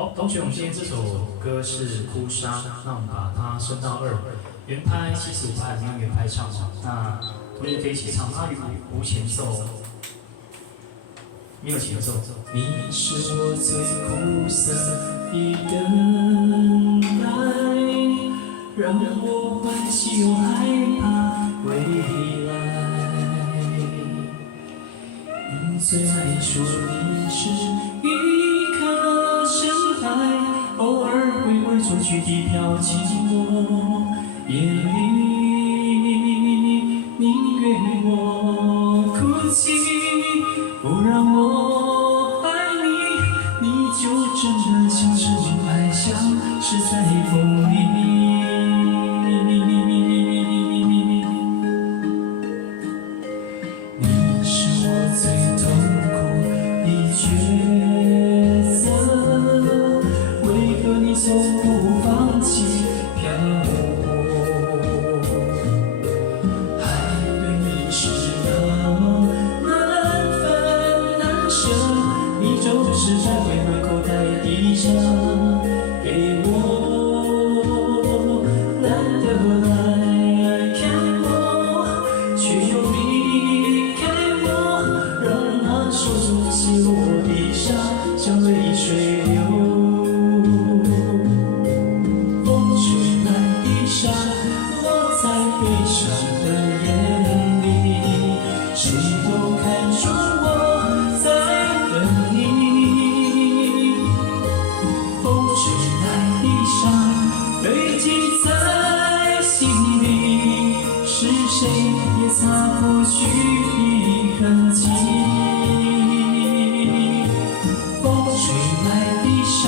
好，同学，我们今天这首歌是《哭砂》，那我们把它升到2，原拍75拍，我们用原拍唱哦。那同学可以一起唱阿语无前奏，没有前奏。你是我最苦涩的等待，让我欢喜又害怕未来。你最爱说你是一颗深海，偶尔会为作曲的飘寂寞夜里，宁愿我哭泣，不让我爱你，你就真的像是爱，像是在风里。你是我最痛苦的抉择，为何你从不放弃漂泊？爱对你是那么难分难舍，你就是在回满口袋地上给我，难得来看我，却又离开我，让那手中起落的沙像泪水流。风吹来的沙，落在悲伤的眼里，谁都看出我在等你。风吹来的沙，堆积在心里，是谁也擦不去的痕迹。风吹来的沙，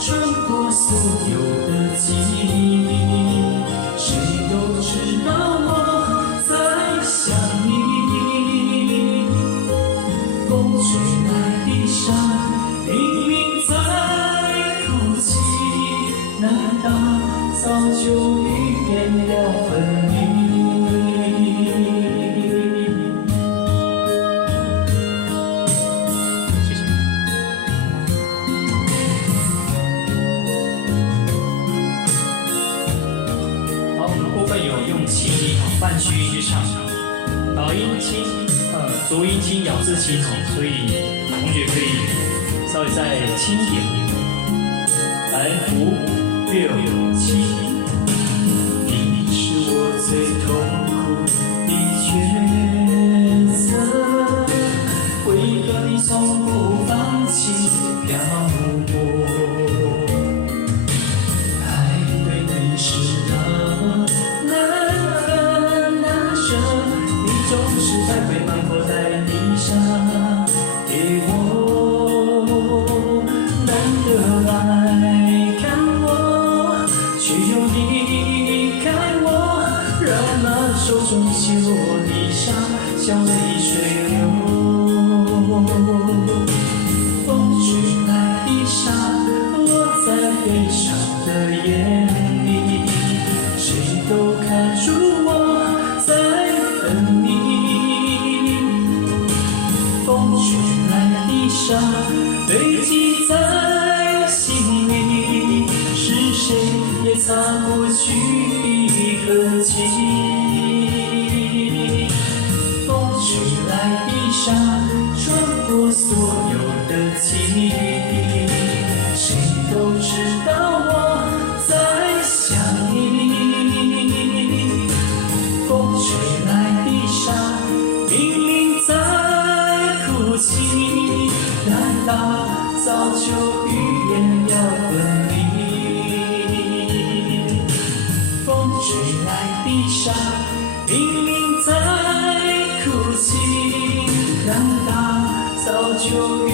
穿过所有的记忆，谁都知道我在想你。风吹来的沙，明明在哭泣，难道早就预言了分离？谢谢。好，我们部分有用轻音半虚音去唱，导音轻，浊音轻，咬字轻所以同学可以稍微再轻一点。来5、6、7。你是我最痛苦的抉择，为何你从不放弃漂泊？爱对你是那么难分难舍，你总是在回满口袋地上给我，难得来看我，却又离开我，让那手中起落的沙像泪水流。风吹来的沙，落在悲伤的眼里，谁都看出我在等你。风吹来的沙，堆积在心里，是谁也擦不去的痕迹。风吹来的沙，穿过所有的记忆，谁都知道我在想你。风吹来的沙，明明在哭泣，难道早就预言要分离？风吹来的沙，明明在哭泣，难道早就预